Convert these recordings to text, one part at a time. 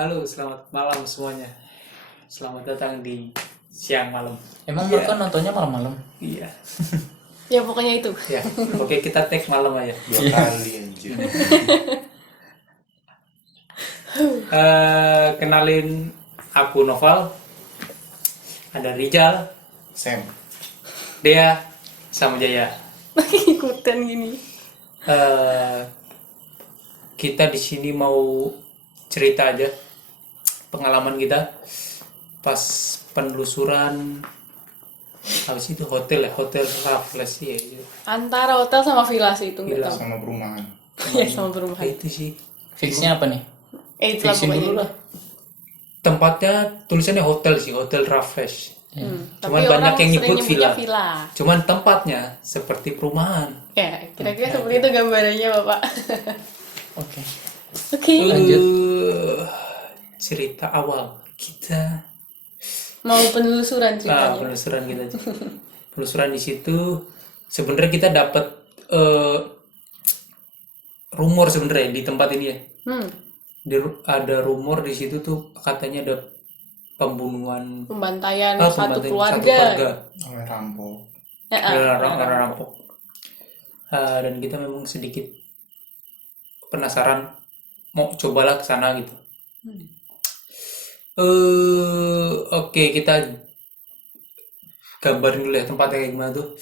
Halo, selamat malam semuanya. Selamat datang di siang malam. Emang Iya. mereka nontonnya malam-malam? Iya. Ya pokoknya itu. Ya, oke kita tag malam aja. 2 kali anjir. Kenalin aku Noval. Ada Rijal, Sam. Dea, sama Jaya. Ikutan gini. Eh, kita di sini mau cerita aja pengalaman kita pas penelusuran habis itu hotel Raffles ya itu. Antara hotel sama villa sih itu nggak Villa. tahu. Sama perumahan. Ya sama perumahan. Itu sih Fixnya apa nih? Itulah Fixin dulu pokoknya. lah. tempatnya, tulisannya hotel sih, Hotel Raffles. Cuman Tapi banyak orang yang sering nyebut nyebutnya villa. Cuman tempatnya seperti perumahan. Ya, kira-kira seperti itu gambarannya Bapak. Oke. Oke. Lanjut. Cerita awal kita Mau penelusuran ceritanya. penelusuran kita aja. Penelusuran di situ sebenarnya kita dapat rumor sebenarnya di tempat ini ya. Ada rumor di situ tuh katanya ada pembunuhan Pembantaian pembantaian satu keluarga. Oleh rampok. Orang rampok. Dan kita memang sedikit penasaran mau cobalah ke sana gitu. Oke, kita gambarin dulu ya tempatnya kayak gimana tuh.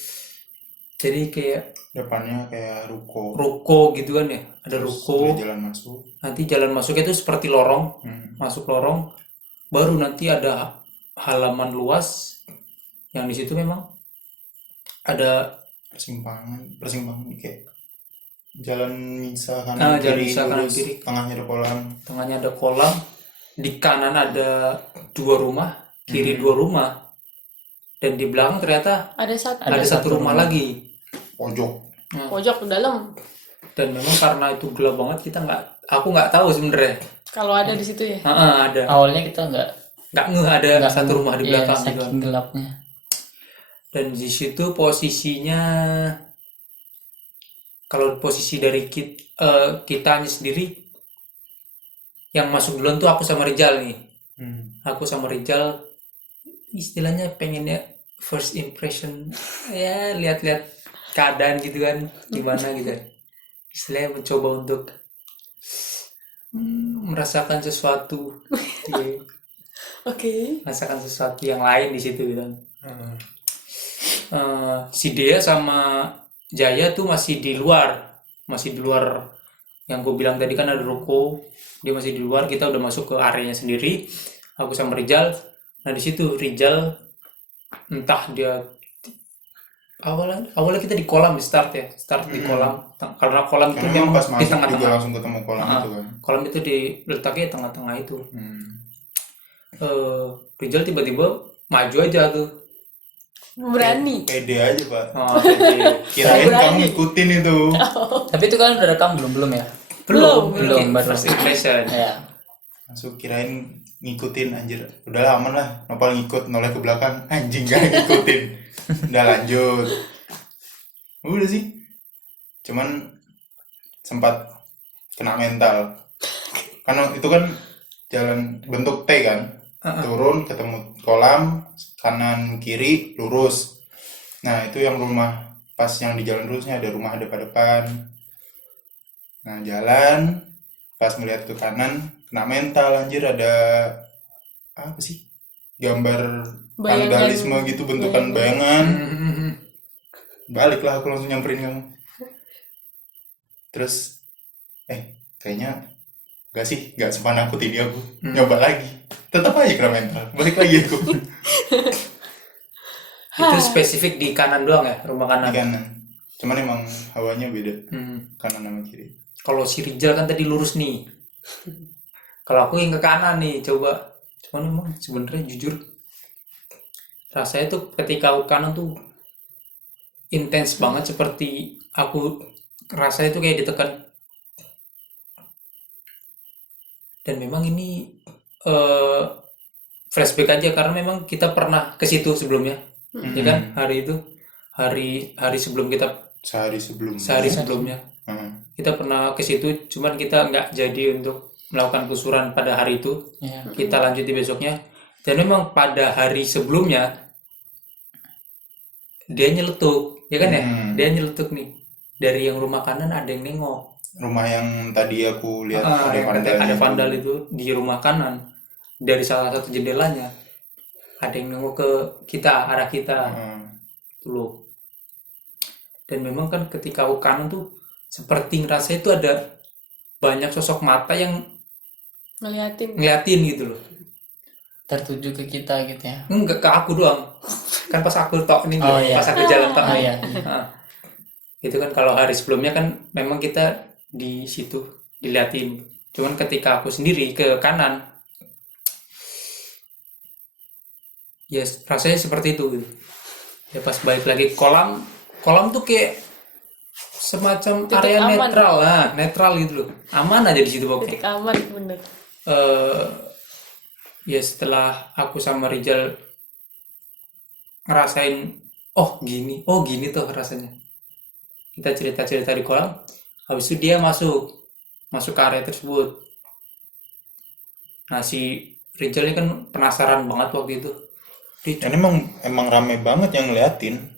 Jadi kayak Depannya kayak ruko. ruko gitu kan ya, ada Terus ruko. ada jalan masuk. Nanti jalan masuknya itu seperti lorong, masuk lorong, baru nanti ada halaman luas yang di situ memang ada Persimpangan kayak jalan misah kanan jalan kiri, misah kanan lurus, kiri. tengahnya ada kolam. tengahnya ada kolam, di kanan ada 2 rumah, kiri 2 rumah, dan di belakang ternyata Ada satu ada satu rumah lagi. Pojok. pojok ke dalam. Dan memang karena itu gelap banget, aku nggak tahu sebenarnya. Kalau ada di situ ya. Ada Awalnya kita nggak ada satu rumah di iya, belakang gitu. saking gelapnya. Dan di situ posisinya, kalau posisi dari kitanya sendiri yang masuk duluan tuh aku sama Rijal nih. Aku sama Rijal istilahnya pengennya first impression, ya lihat-lihat keadaan gitu kan gimana gitu. Istilahnya mencoba untuk merasakan sesuatu, gitu. Oke. Merasakan sesuatu yang lain di situ gitu. Si Dea sama Jaya tuh masih di luar yang gue bilang tadi kan ada ruko, dia masih di luar, kita udah masuk ke areanya sendiri, aku sama Rijal. Nah di situ Rijal entah dia awalnya kita di kolam start di kolam, karena kolam itu Karena memang pas di masuk juga tengah-tengah, langsung ketemu kolam itu kan. kolam itu diletaknya di tengah-tengah itu. Rijal tiba-tiba maju aja tuh. Berani. Pede aja pak. Jadi, Kirain kamu ikutin itu. Tapi itu kan udah rekam belum ya? belum baru. first impression. Ya. Masuk kirain ngikutin anjir. Udahlah aman lah. Nopal ngikut noleh ke belakang. Anjing gak ngikutin. Udah lanjut. Udah sih. Cuman sempat kena mental. Karena itu kan jalan bentuk T kan. Turun ketemu kolam, kanan kiri lurus. Nah itu yang rumah, pas yang di jalan lurusnya ada rumah depan. Nah jalan pas melihat ke kanan kena mental anjir, ada apa sih, gambar vandalisme gitu, bentukan bayangan. Baliklah aku langsung nyamperin kamu. Terus kayaknya gak sepanakut ini aku. Nyoba lagi, tetap aja kena mental, balik lagi aku. Itu spesifik di kanan doang ya, rumah kanan. Di kanan, cuman emang hawanya beda, kanan sama kiri. Kalau si Rijal kan tadi lurus nih, kalau aku yang ke kanan nih coba. Cuman emang sebenarnya jujur rasanya tuh ketika aku kanan tuh intens banget, seperti aku rasanya tuh kayak ditekan. Dan memang ini flashback aja karena memang kita pernah ke situ sebelumnya, ya kan, hari sebelum kita, Sehari sebelumnya kita pernah ke situ, cuman kita nggak jadi untuk melakukan penelusuran pada hari itu, Iya. kita lanjut di besoknya. Dan memang pada hari sebelumnya dia nyeletuk, ya kan ya? Dia nyeletuk nih. Dari yang rumah kanan ada yang nengok. Rumah yang tadi aku lihat ada Yang vandal ada itu. vandal itu di rumah kanan. Dari salah satu jendelanya ada yang nengok ke kita, arah kita. Tuh loh. Dan memang kan ketika aku kanan tuh seperti ngerasa itu ada banyak sosok mata yang ngeliatin gitu loh. Tertuju ke kita gitu ya. Enggak ke aku doang. Kan pas aku tok nih, Oh, iya. pas aku jalan tok. Oh iya. Nah, itu kan kalau hari sebelumnya kan memang kita di situ diliatin. Cuman ketika aku sendiri ke kanan, ya rasanya seperti itu. Ya pas balik lagi ke kolam tuh kayak semacam Titik area aman. netral gitu loh. Aman aja di situ pokoknya. Titik aman, bener. Ya setelah aku sama Rizal ngerasain oh gini tuh rasanya, kita cerita di kolam, habis itu dia masuk ke area tersebut. Nah si Rizal ini kan penasaran banget waktu itu. Dan emang rame banget yang ngeliatin.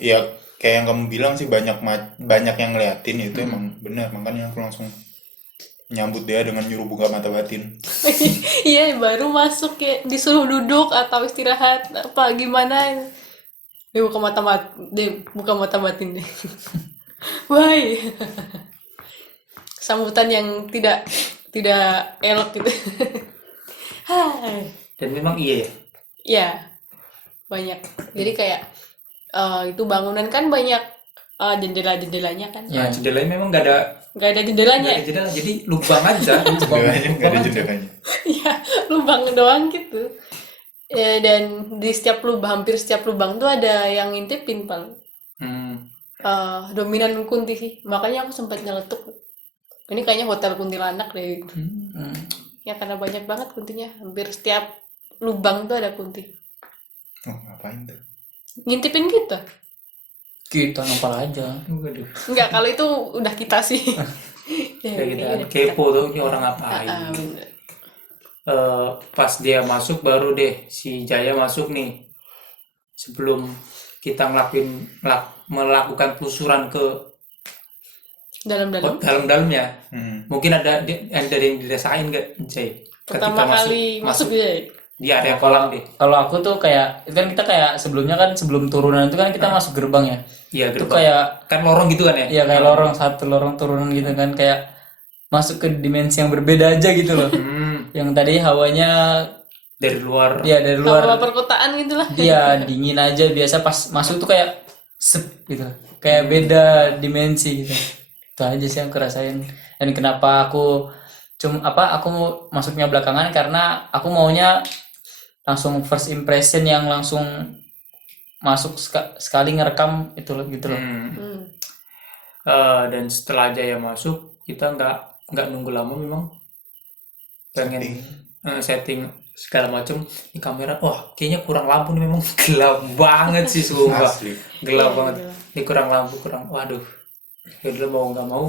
Ya kayak yang kamu bilang sih, banyak yang ngeliatin itu. Emang benar, makanya aku langsung nyambut dia dengan nyuruh buka mata batin. Iya, baru masuk kayak disuruh duduk atau istirahat apa gimana. Dia buka mata batin deh. Why? Sambutan yang tidak elok gitu. Hai. Dan memang iya ya, Ya, banyak. Jadi kayak itu bangunan kan banyak jendela-jendelanya kan. Ya. nah, jendelanya memang nggak ada Jendelanya. jendela, jadi lubang aja. Jendelanya nggak ada jendelanya. Iya, lubang doang gitu. Dan di hampir setiap lubang tuh ada yang ngintipin paling. Dominan kunti sih. Makanya aku sempat nyeletuk. Ini kayaknya hotel kuntilanak deh. Ya karena banyak banget kuntinya. Hampir setiap lubang tuh ada kunti. Oh, ngapain tuh? Ngintipin kita. Kita nopal aja. Waduh, Enggak, kalau itu udah kita sih. Ya, kayak kayaknya udah kita kepo tuh ini orang ngapain. bener. Pas dia masuk baru deh si Jaya masuk nih, sebelum kita melakukan telusuran ke dalam-dalamnya. Mungkin ada yang dirasain nggak, Jay? Pertama kali masuk ya. di area kolam deh. Kalau aku tuh kayak itu kan kita kayak sebelumnya kan sebelum turunan itu kan kita masuk gerbang ya. Iya, Itu gerbang. kayak Kan lorong gitu kan ya? iya kayak lorong turunan gitu kan, kayak masuk ke dimensi yang berbeda aja gitu loh. Yang tadi hawanya Dari luar. dia dari luar Hawa perkotaan gitu lah. dia dingin aja, biasa pas masuk tuh kayak sep gitu. Kayak beda dimensi gitu. Itu aja sih yang aku rasain. Dan kenapa aku aku masuknya belakangan karena aku maunya langsung first impression yang langsung masuk sekali ngerekam itu loh gitu loh. Dan setelah Jaya masuk, kita nggak nunggu lama, memang pengen setting segala macam. Ini kamera, wah kayaknya kurang lampu nih, memang gelap banget sih sumpah. Asli. Gelap Iya, banget. gelap. Ini kurang lampu, waduh. Ya udah, mau nggak mau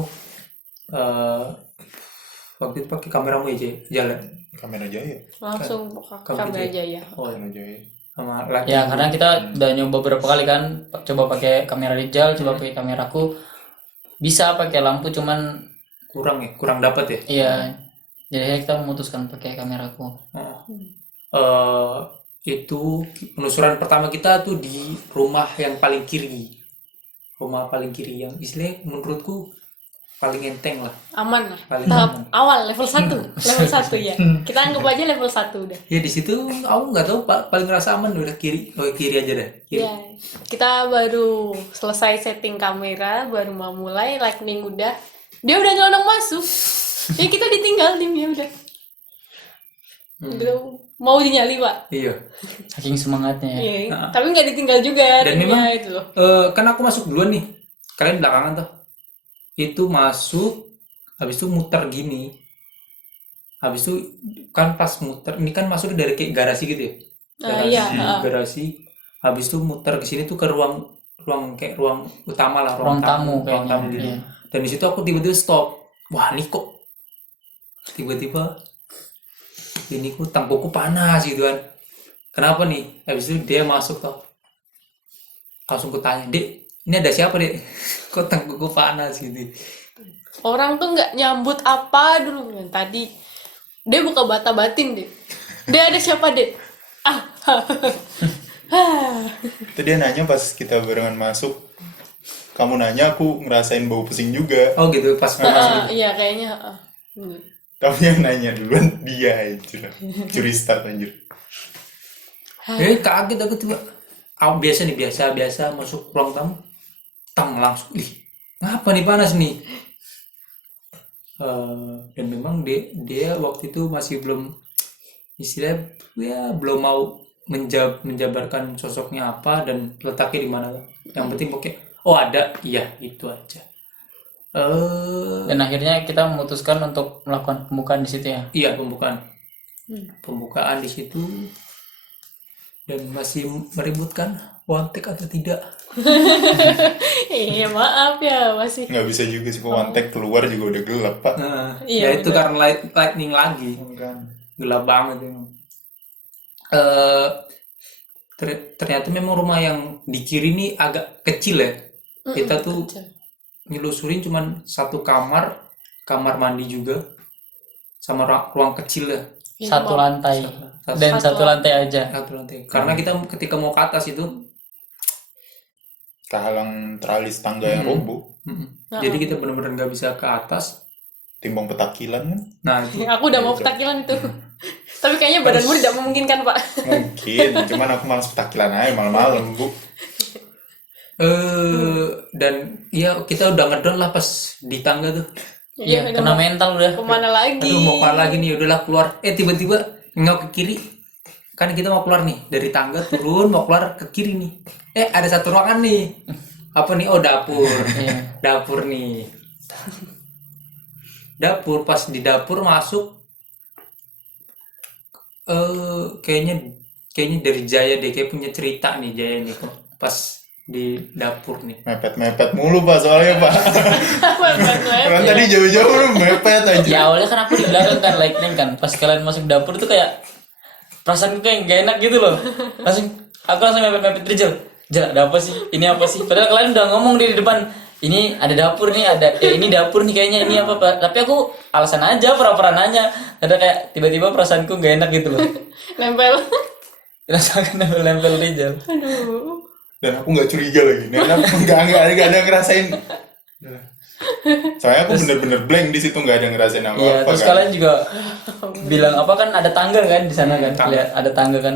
waktu itu pakai kameramu aja jalan. Kamera Jaya. Langsung kamera Jaya. Oh, Kamera Jaya. sama lagi. Ya karena kita udah nyoba beberapa kali kan, coba pakai kamera Rizal, coba pakai kameraku, bisa pakai lampu cuman kurang dapat ya. iya. Jadi kita memutuskan pakai kameraku. Itu penelusuran pertama kita tuh di rumah yang paling kiri. Rumah paling kiri yang istilahnya menurutku paling enteng lah. Aman lah. Paling Tahap aman. awal level 1. Level 1 ya. Kita anggap aja level 1 udah. Ya di situ aku nggak tahu paling ngerasa aman udah kiri. Oh, kiri aja deh. Kiri. Ya. Kita baru selesai setting kamera, baru mau mulai, lightning udah. Dia udah nyelonong masuk. Ya kita ditinggal dim ya udah. Udah mau dinyali, Pak. Iya. Saking semangatnya ya. Iya. Tapi nggak ditinggal juga. Dan timnya memang itu loh. kan aku masuk duluan nih. Kalian belakangan tuh. Itu masuk, habis itu muter gini. Habis itu kan pas muter, ini kan masuk dari kayak garasi gitu ya. Garasi. Habis itu muter ke sini tuh ke ruang utama lah, Ruang tamu ruang kayaknya. tamu gitu. Iya. Dan di situ aku tiba-tiba stop. Wah, ini kok tiba-tiba ini tangkuku panas gitu kan. Kenapa nih? Habis itu dia masuk toh. Langsung kutanya, "Dek, ini ada siapa, Dek? Kok tangkuku panas gitu?" Orang tuh nggak nyambut apa dulu yang tadi. Dia buka bata batin deh. Dia ada siapa deh? Itu dia nanya pas kita barengan masuk. Kamu nanya, aku ngerasain bau pusing juga. Oh gitu, pas panas. Iya kayaknya. Tapi yang nanya duluan dia anjir. Curi start anjir. Kaget aku tuh. Biasa nih, biasa masuk ruang tamu. Langsung, ngapa nih panas nih? Dan memang dia waktu itu masih belum istilahnya ya belum mau menjabarkan sosoknya apa dan letaknya di mana. Yang penting pokoknya ada, iya itu aja. Dan akhirnya kita memutuskan untuk melakukan pembukaan di situ ya. Iya, pembukaan di situ dan masih meributkan one take atau tidak. Iya maaf ya masih. Nggak bisa juga sih, Pak. One take keluar juga udah gelap, Pak. Iya, Ya itu karena lightning lagi. Gelap banget emang. Ternyata memang rumah yang di kiri ini agak kecil ya. Kita tuh nyelusurin cuman satu kamar mandi juga sama ruang kecil ya. Satu lantai. Dan satu lantai aja. Satu lantai. Karena kita ketika mau ke atas itu kehalang teralis tangga yang roboh. jadi kita benar-benar nggak bisa ke atas. Timbang petakilan kan? Nah, itu. Aku udah mau petakilan itu. Tapi kayaknya badanmu tidak memungkinkan, Pak. Mungkin, cuman aku malas petakilan aja malam-malam, Bu. Dan ya kita udah ngedon lah pas di tangga tuh. Iya, Kena mental udah. kemana lagi? Aduh, mau keluar lagi nih, udahlah keluar. Tiba-tiba nengok ke kiri. Kan kita mau keluar nih dari tangga turun mau keluar ke kiri nih. Ada satu ruangan nih. Apa nih? Oh, dapur. Dapur nih. Dapur, pas di dapur masuk kayaknya dari Jaya deh, kayak punya cerita nih Jaya nih kok pas di dapur nih. Mepet mulu, Pak, soalnya, Pak. Kan tadi jauh-jauh lu mepet aja. Ya awalnya kan aku di belakang kan lightning kan. Pas kalian masuk dapur tuh kayak perasaanku kayak gak enak gitu loh. Aku langsung mepet Rizal. Jal, ada apa sih? Ini apa sih? Padahal kalian udah ngomong di depan, ini ada dapur nih, ini dapur nih kayaknya, ini apa, Pak? Tapi aku alasan aja, pura-pura nanya. Ada kayak tiba-tiba perasaanku gak enak gitu loh. Nempel. Rasakan nempel Rizal. Aduh. Dan aku nggak curiga lagi. Nggak ada ngerasain. Soalnya aku bener-bener blank di situ, nggak ada ngerasain apa-apa. Iya, terus kan. kalian juga bilang apa kan ada tangga kan di sana kan, lihat ada tangga kan.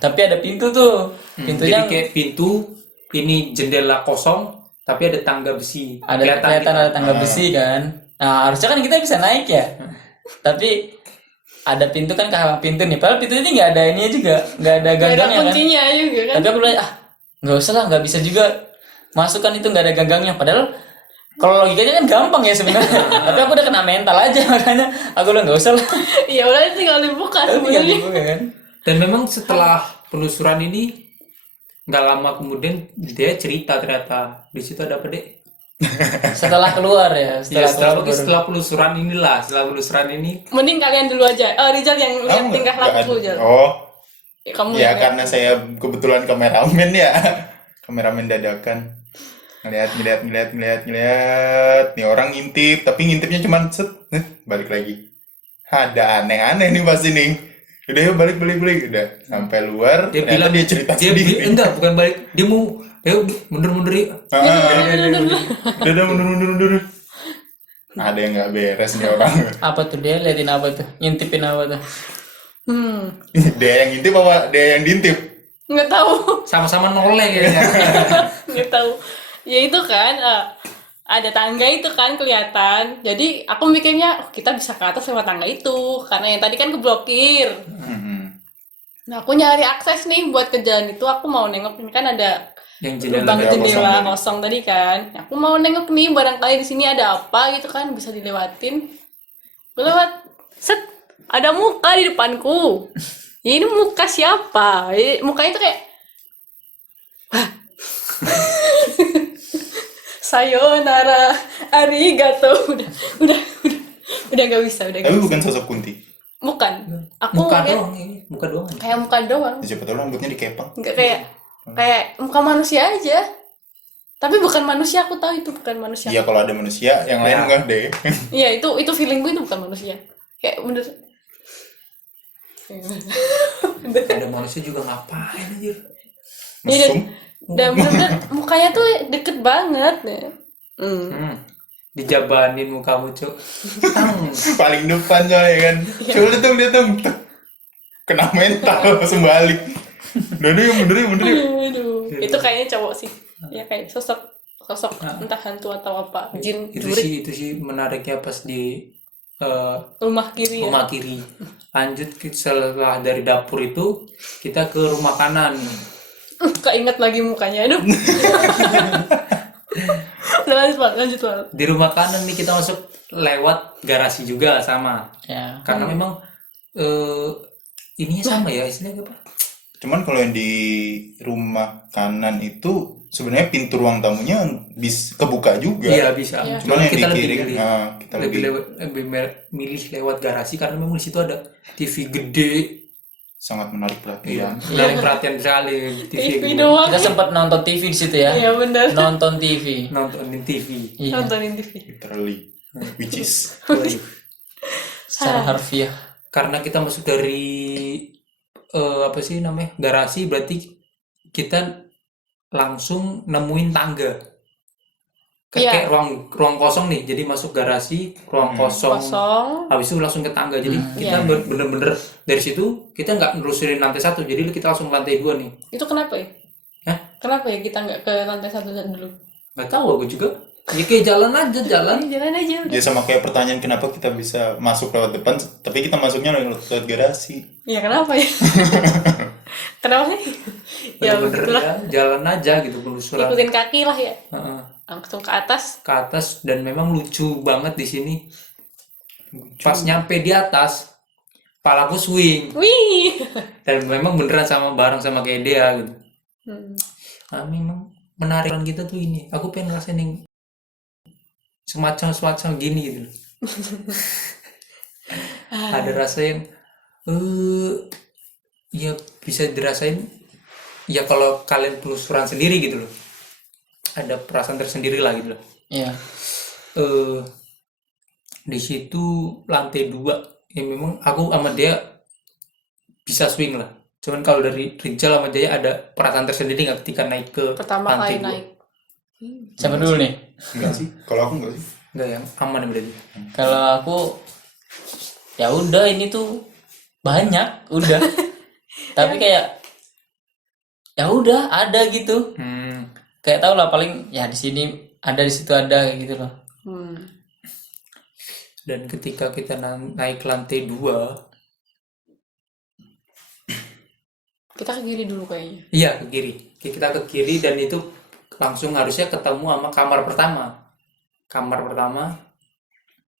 Tapi ada pintu tuh, pintunya Jadi kayak pintu, ini jendela kosong, tapi ada tangga besi. ada kelihatan ada tangga besi kan. Nah harusnya kan kita bisa naik ya. Tapi ada pintu kan kehalang pintu nih. Padahal pintu ini nggak ada ini juga, nggak ada Gak ada gangangnya kan. kuncinya juga kan. Tapi aku bilang nggak usah lah, nggak bisa juga masuk kan, itu nggak ada gangangnya. Padahal kalau logikanya kan gampang ya sebenarnya. Tapi aku udah kena mental aja, makanya aku bilang nggak usah lah. Iya udah tinggal dibuka Tinggal sebenarnya. dibuka kan. Dan memang setelah penelusuran ini nggak lama kemudian dia cerita ternyata di situ ada apa, Dek? Setelah keluar ya, Setelah penelusuran ini Mending kalian dulu aja. Rizal yang lihat tingkah laku Rizal. Oh, Ya, kamu ya yang karena saya kebetulan kameramen ya. Kameramen dadakan. Ngeliat. Nih orang ngintip, tapi ngintipnya cuma set, balik lagi. Ada aneh-aneh nih pasti nih. Udah yuk balik. Udah sampai luar, dia ternyata bilang dia cerita sendiri. enggak, bukan balik. Dia mau mundur yuk. Udah mundur. Ada yang nggak beres nih orang. Apa tuh dia liatin apa tuh? Ngintipin apa tuh? Dia yang ngintip apa dia yang diintip? nggak tahu. Sama-sama noleh kayaknya. Nggak tahu. Ya itu kan ada tangga itu kan kelihatan. Jadi aku mikirnya kita bisa ke atas lewat tangga itu karena yang tadi kan keblokir. Nah aku nyari akses nih buat ke jalan itu. Aku mau nengok ini kan ada Yang lubang jendela kosong kosong tadi kan. Aku mau nengok nih barangkali di sini ada apa gitu kan bisa dilewatin. Gue lewat, set ada muka di depanku. Ini muka siapa? Mukanya tuh kayak sayonara arigato. Udah nggak bisa, udah nggak Tapi bisa. bukan sosok Kunti. Bukan. Aku Muka kayak, doang ini, muka doang. kayak muka doang. Siapa tahu rambutnya dikepang. Nggak kayak muka manusia aja. Tapi bukan manusia, aku tahu itu bukan manusia. Iya kalau ada manusia, yang lain Ya. enggak deh. Iya, itu feeling gue itu bukan manusia. Kayak bener. Ada manusia juga ngapain aja. Mesum. Dan bener-bener mukanya tuh deket banget. Ya. Dijabanin mukamu, Cuk. Tang. Paling depan soalnya kan. Coba lihat dong. Tek. Kena mental langsung balik. Udah deh, bener ya. Aduh, itu kayaknya cowok sih. Ya kayak sosok entah hantu atau apa, jin jurik Itu sih menariknya pas di rumah kiri ya. rumah kiri. Lanjut setelah dari dapur itu kita ke rumah kanan. Keinget lagi mukanya, aduh. lanjut Pak. Di rumah kanan nih kita masuk lewat garasi juga sama. Ya. Karena memang ininya sama ya, istilahnya apa? Cuman kalau yang di rumah kanan itu sebenarnya pintu ruang tamunya kebuka juga. Iya bisa. Iya. Cuman yang kita di lebih kiri milih. kita lebih Milih lewat garasi karena memang di situ ada TV gede. sangat menarik perhatian. Dari perhatian sekali TV TV gede. doang. Kita sempat nonton TV di situ ya. Iya bener. Nonton TV. Nontonin TV. Iya. Nontonin TV. Literally. Which is Waduh. Secara harfiah. Karena kita masuk dari apa sih namanya garasi, berarti kita langsung nemuin tangga. Iya. Kayak ruang kosong nih, jadi masuk garasi ruang kosong. Habis itu langsung ke tangga, jadi kita bener-bener dari situ kita nggak nerusin lantai 1, jadi kita langsung ke lantai 2 nih. Itu kenapa ya? Hah? Kenapa ya kita nggak ke lantai 1 dulu? Nggak tahu aku juga, ya kayak jalan aja. Jalan aja udah. ya sama kayak pertanyaan kenapa kita bisa masuk lewat depan tapi kita masuknya lewat garasi. Ya kenapa ya? Kenapa sih? Ya Bener-bener begitulah. ya, jalan aja gitu penelusuran. Ikutin kaki lah ya. Heeh. Langsung ke atas. Ke atas, dan memang lucu banget di sini. Pas nyampe di atas, palaku swing, Wih. dan memang beneran bareng sama kayak dia gitu. Hmm. Nah, memang menarik kita tuh ini. Aku pengen ngerasain yang semacam gini gitu. Ada rasa yang ya bisa dirasain ya kalau kalian penelusuran sendiri gitu loh. Ada perasaan tersendiri lah gitu loh. Iya. Di situ lantai 2 ya memang aku sama dia bisa swing lah. Cuman kalau dari Rijal sama Jaya ada perasaan tersendiri nggak ketika naik ke Pertama lantai kali 2? naik. Siapa dulu nih? Enggak sih. Kalau aku enggak sih. Enggak, yang aman ya berarti. Kalau aku ya udah ini tuh banyak udah. Tapi kayak ya udah ada gitu. Kayak tau lah paling ya di sini ada, di situ ada kayak gitu loh. Dan ketika kita naik ke lantai 2, Kita ke kiri dulu kayaknya. iya ke kiri. Kita ke kiri dan itu langsung harusnya ketemu sama kamar pertama.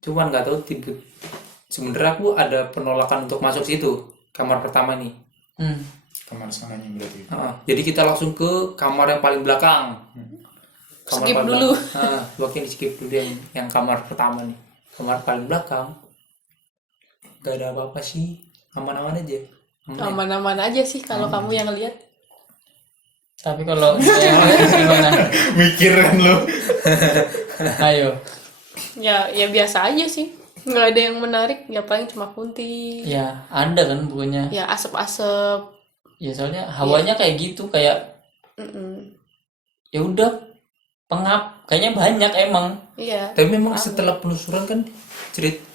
Cuman nggak tahu sebenarnya aku ada penolakan untuk masuk situ kamar pertama nih. Kamar sananya berarti. Jadi kita langsung ke kamar yang paling belakang. Skip paling dulu. Belakang. Skip dulu yang kamar pertama nih. Kamar paling belakang. Gak ada apa-apa sih. Aman-aman aja. Aman-aman aja sih kalau kamu yang lihat. Tapi kalau yang lain gimana? Mikir kan lu. Ayo. Ya biasa aja sih. Nggak ada yang menarik. Ya paling cuma Kunti. Ya ada kan bukunya. Ya asap-asap. Ya soalnya hawanya kayak gitu, kayak ya udah pengap. Kayaknya banyak emang. Iya. Tapi memang setelah penelusuran kan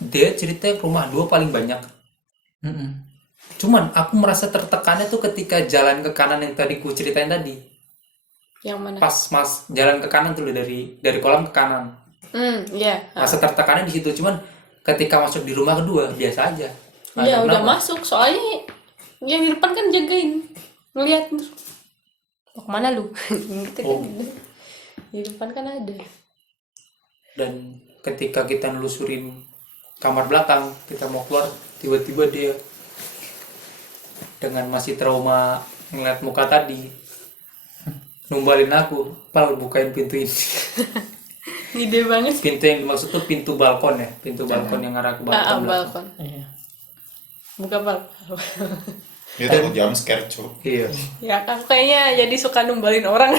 dia cerita rumah 2 paling banyak. Cuman aku merasa tertekannya tuh ketika jalan ke kanan yang tadi ku ceritain tadi. Yang mana? Pas jalan ke kanan tuh dari kolam ke kanan. Iya. Masa tertekannya di situ. Cuman ketika masuk di rumah kedua biasa aja. Iya udah masuk. Soalnya yang di depan kan jagain, ngeliat mau kemana lu? Gitu kan. Di depan kan ada. Dan ketika kita nelusurin kamar belakang, kita mau keluar, tiba-tiba dia dengan masih trauma ngeliat muka tadi numbalin aku, "Pal, bukain pintu ini." Ide banget. Pintu yang dimaksud tuh pintu balkon ya, pintu balkon yang arah ke balkon. Balkon. Iya. Buka balkon. Dia takut jam scare cok. Iya. Ya aku kayaknya jadi suka numbalin orang.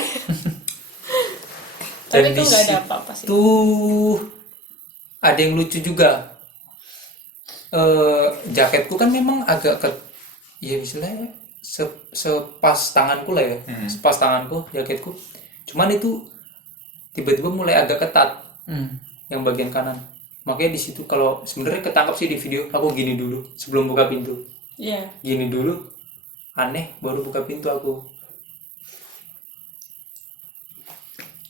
Tapi Dan itu di nggak ada apa-apa sih. Tuh ada yang lucu juga. Jaketku kan memang agak ya misalnya sepas tanganku lah ya, sepas tanganku jaketku. Cuman itu tiba-tiba mulai agak ketat yang bagian kanan. Makanya di situ kalau sebenarnya ketangkap sih di video, aku gini dulu sebelum buka pintu. Iya. Gini dulu, aneh, baru buka pintu aku.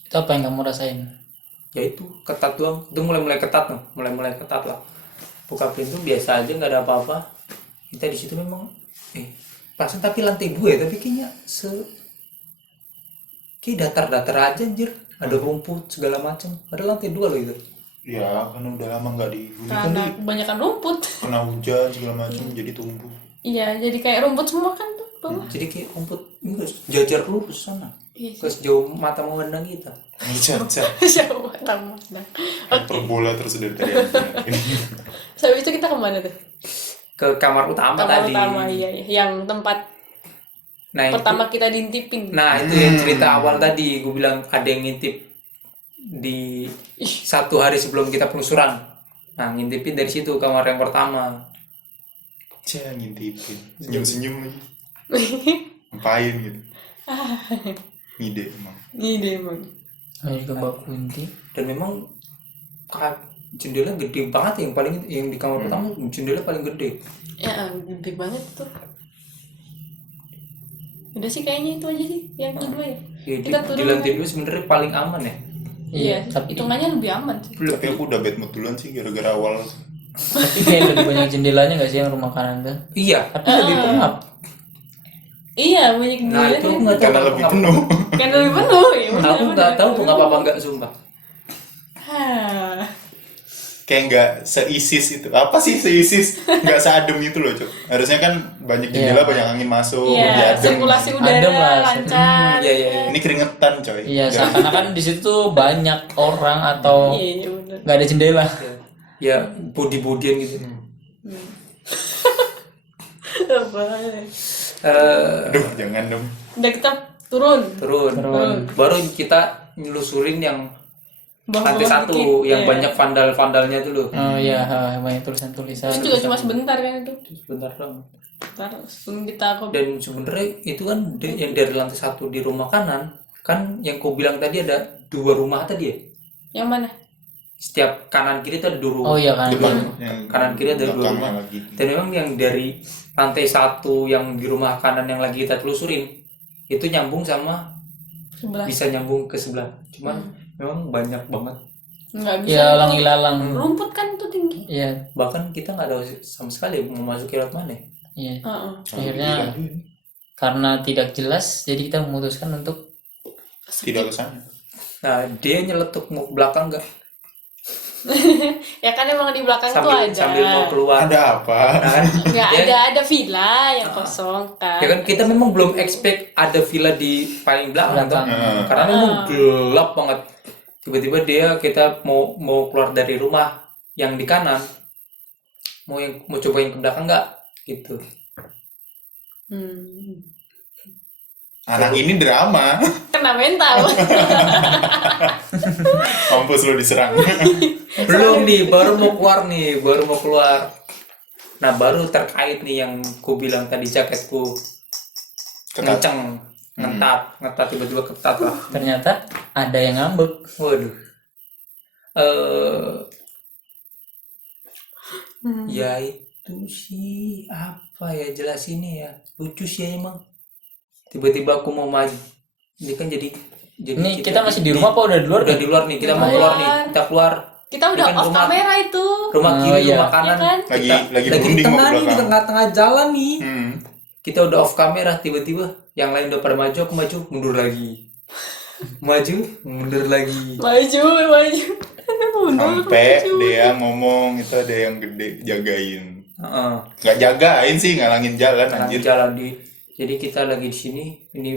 Itu apa yang kamu rasain? Ya itu ketat doang, itu mulai ketat tuh, mulai ketat lah. Buka pintu biasa aja, nggak ada apa-apa. Kita di situ memang, pasan tapi lantai 2 ya, tapi kayaknya kayak datar-datar aja anjir. Ada rumput segala macam. Ada lantai 2 loh itu. Ya kan udah lama nggak dihuni kan, Karena kebanyakan rumput. kena hujan segala macam jadi tumbuh. Iya, jadi kayak rumput semua kan tuh bawah. Jadi kayak rumput enggak jajar lurus sana. Iya. Ke sejauh mata memandang kita. Caca. Siapa tamu? Nah, Perbola terus dari tadi. habis itu kita kemana tuh? Ke kamar utama Kamar tadi. utama, iya. Yang tempat Nah, pertama kita diintipin. Nah itu yang cerita awal tadi, gue bilang ada yang ngintip di 1 hari sebelum kita penelusuran. Nah ngintipin dari situ kamar yang pertama. Cia ngintipin, senyum-senyum lagi. Ngapain gitu? Ngide emang. Ide emang. Aku juga bawa kunti. Dan memang jendela gede banget yang di kamar pertama, jendela paling gede. Ya, gede banget tuh. Udah sih kayaknya itu aja sih yang kedua ya. Ya, Kita di turun. lantai 2 sebenarnya paling aman ya. Iya, Tapi hitungannya lebih aman sih. Tapi aku udah bad mood duluan sih gara-gara awal. kayak lebih banyak jendelanya nggak sih yang rumah kanan kan? Iya. Tapi lebih pengap. Iya, banyak Nah dua itu aku nggak tahu Karena lebih penuh. kan lebih penuh ya. Aku nggak tahu tuh nggak apa-apa nggak sumpah. Hah. Kayak nggak seisis itu. Apa sih seisis? Nggak seadem itu loh cok. Harusnya kan banyak jendela, Iya. banyak angin masuk, Iya, lebih adem. sirkulasi Adem udara lah. lancar. Iya iya. Ini keringetan coy. Iya, Nggak- seakan-akan di situ tuh banyak orang atau Iya, iya benar. nggak ada jendela. Ya body-bodyan gitu. Aduh jangan dong. Udah kita turun. Turun. Baru kita nyelusurin yang lantai 1 yang Iya. banyak vandal-vandalnya dulu. Oh iya, banyak tulisan-tulisan. Terus juga cuma sebentar kan itu. Sebentar dong. Bentar, langsung kita Dan sebenarnya itu kan yang dari lantai 1 di rumah kanan kan yang kau bilang tadi ada 2 rumah tadi ya. yang mana? Setiap kanan kiri itu ada 2 rumah. Oh iya kan. Depan yang Kanan kiri ada 2 belakangnya rumah. lagi. Dan memang yang dari lantai 1 yang di rumah kanan yang lagi kita telusurin itu nyambung sama Sebelah. bisa nyambung ke sebelah. Cuman memang banyak banget. Nggak bisa. Ya lalang-ilalang. Rumput kan tuh tinggi. Iya, Bahkan kita nggak ada sama sekali mau masuk lewat mana. iya. Heeh. Akhirnya karena tidak jelas, jadi kita memutuskan untuk Tidak ke sana. Nah dia nyeletuk mau ke belakang nggak? Ya kan emang di belakang tuh ada. Sambil mau keluar. Ada apa? Nah, Nggak ya, ada villa yang kosong kan. ya kan kita memang belum expect ada villa di paling belakang toh. Heeh. Karena memang gelap banget. Tiba-tiba kita mau keluar dari rumah yang di kanan, mau coba yang ke belakang nggak gitu. Anak ini drama. Kena mental. Mampus lo diserang. Belum nih, baru mau keluar. Nah baru terkait nih yang ku bilang tadi jaketku Ketat. ngetat tiba-tiba ketat lah. ternyata ada yang ngambek. Waduh. Ya itu sih apa ya jelasinnya ya, lucu sih emang. Tiba-tiba aku mau maju, ini kan jadi Ini kita masih di rumah apa udah di luar? Udah di luar nih, kita mau Di keluar luar. nih, kita keluar. Kita udah Ini kan off rumah- kamera itu. Rumah Oh, kiri, iya. rumah kanan. Ya kan? Lagi Lagi di berunding mau tengah ke nih, di belakang. tengah-tengah jalan nih. Hmm. Kita udah off kamera, tiba-tiba yang lain udah pada maju, aku maju, mundur lagi. Maju, mundur lagi. Maju. Mundur, Sampai maju. dia ngomong itu ada yang gede jagain. Heeh. Nggak jagain sih, ngalangin jalan Karena di anjir. jalan jadi kita lagi di sini, ini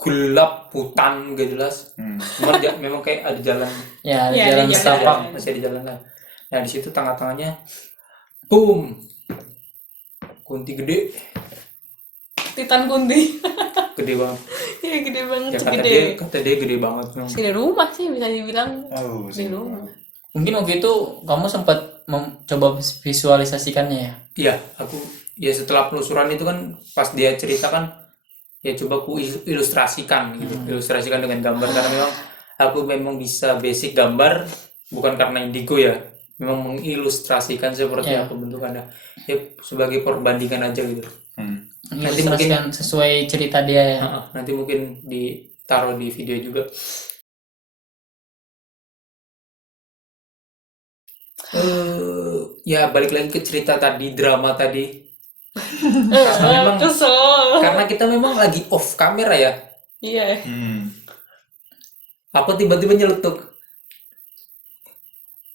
gelap, hutan gak jelas. Cuman memang kayak ada jalan, Ya, Iya, jalan ada setapak. jalan. masih ada jalan lah. Nah di situ tengah-tengahnya, boom, kunti gede Titan kunti. banget. Iya gede banget, Ya gede. kata dia gede banget. Di rumah sih bisa dibilang Oh, di rumah. Mungkin waktu itu kamu sempat coba visualisasikannya ya. Iya, aku ya setelah penelusuran itu kan pas dia ceritakan, ya coba aku ilustrasikan gitu, ilustrasikan dengan gambar karena memang aku memang bisa basic gambar bukan karena indigo ya, memang mengilustrasikan seperti Iya. apa bentukannya, ya sebagai perbandingan aja gitu. Nanti Ilustrasikan sesuai cerita dia ya. Nanti mungkin ditaruh di video juga. Ya balik lagi ke cerita tadi, drama tadi. Karena memang Kesel. karena kita memang lagi off kamera ya. Iya. Aku tiba-tiba nyeletuk.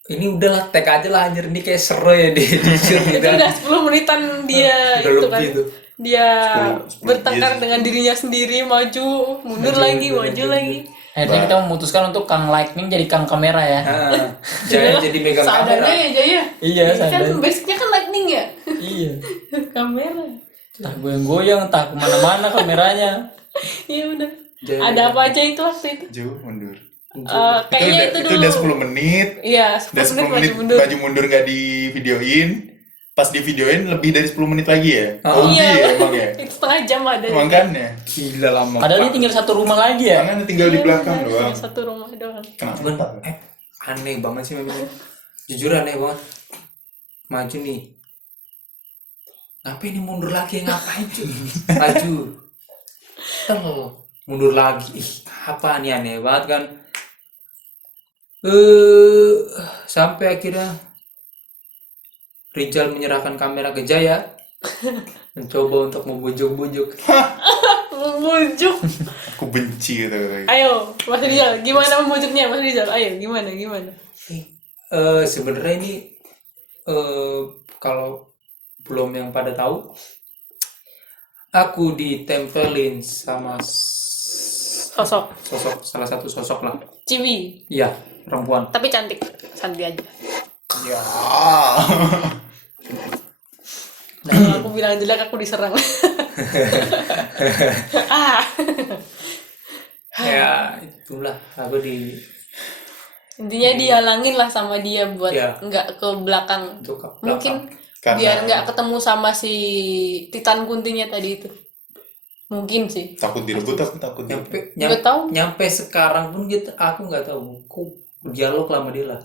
Ini udahlah tag aja lah anjir, ini kayak seru ya di shoot Itu gitu. udah 10 menitan dia Udah itu lebih kan. itu. Dia 10 bertengkar yes. dengan dirinya sendiri, maju, mundur lagi, maju lagi. Akhirnya kita memutuskan untuk Kang Lightning jadi Kang Kamera ya. Jangan jadi megang Seadanya kamera. ya Jaya. Iya, Kan sadar. basicnya kan lightning ya. Iya. Kamera. Entah goyang-goyang, entah kemana-mana kameranya. Iya udah. Jangan Ada apa aja itu waktu itu? Jauh mundur. Kayaknya itu Itu dulu. udah 10 menit. Iya, Udah 10 menit baju mundur nggak di videoin. Pas di videoin lebih dari 10 menit lagi ya. Oh, Iya, iya emang ya. itu setengah jam ada. Makanya. Gila lama. Padahal dia tinggal satu rumah lagi ya. Makanya tinggal di Iya, belakang benar. doang. Satu rumah doang. Cuman, Kenapa? aneh banget sih memang. Jujur aneh banget. Maju nih. Ngapain ini mundur lagi, ngapain cuy? Maju. Mundur lagi. Ih, apa nih, aneh banget kan? Sampai akhirnya Rizal menyerahkan kamera ke Jaya, mencoba untuk membujuk-bujuk. Membujuk. Aku benci gitu katanya. Ayo, Mas Rizal, gimana membujuknya Mas Rizal? Ayo, gimana? Sebenarnya ini kalau belum yang pada tahu, aku ditempelin sama Sosok salah satu sosok lah. Ciwi, Iya, perempuan. tapi cantik, santai aja. Ya. Kalau aku bilang jelek aku diserang. Ya itulah aku di Intinya dihalangin lah sama dia buat Iya. nggak ke belakang. untuk ke Mungkin belakang. Karena- biar nggak ketemu sama si Titan kuntinya tadi itu. Mungkin sih. Takut direbut, aku takut nyampe Nggak tahu. nyampe sekarang pun gitu aku nggak tahu kok dialog lama dia lah.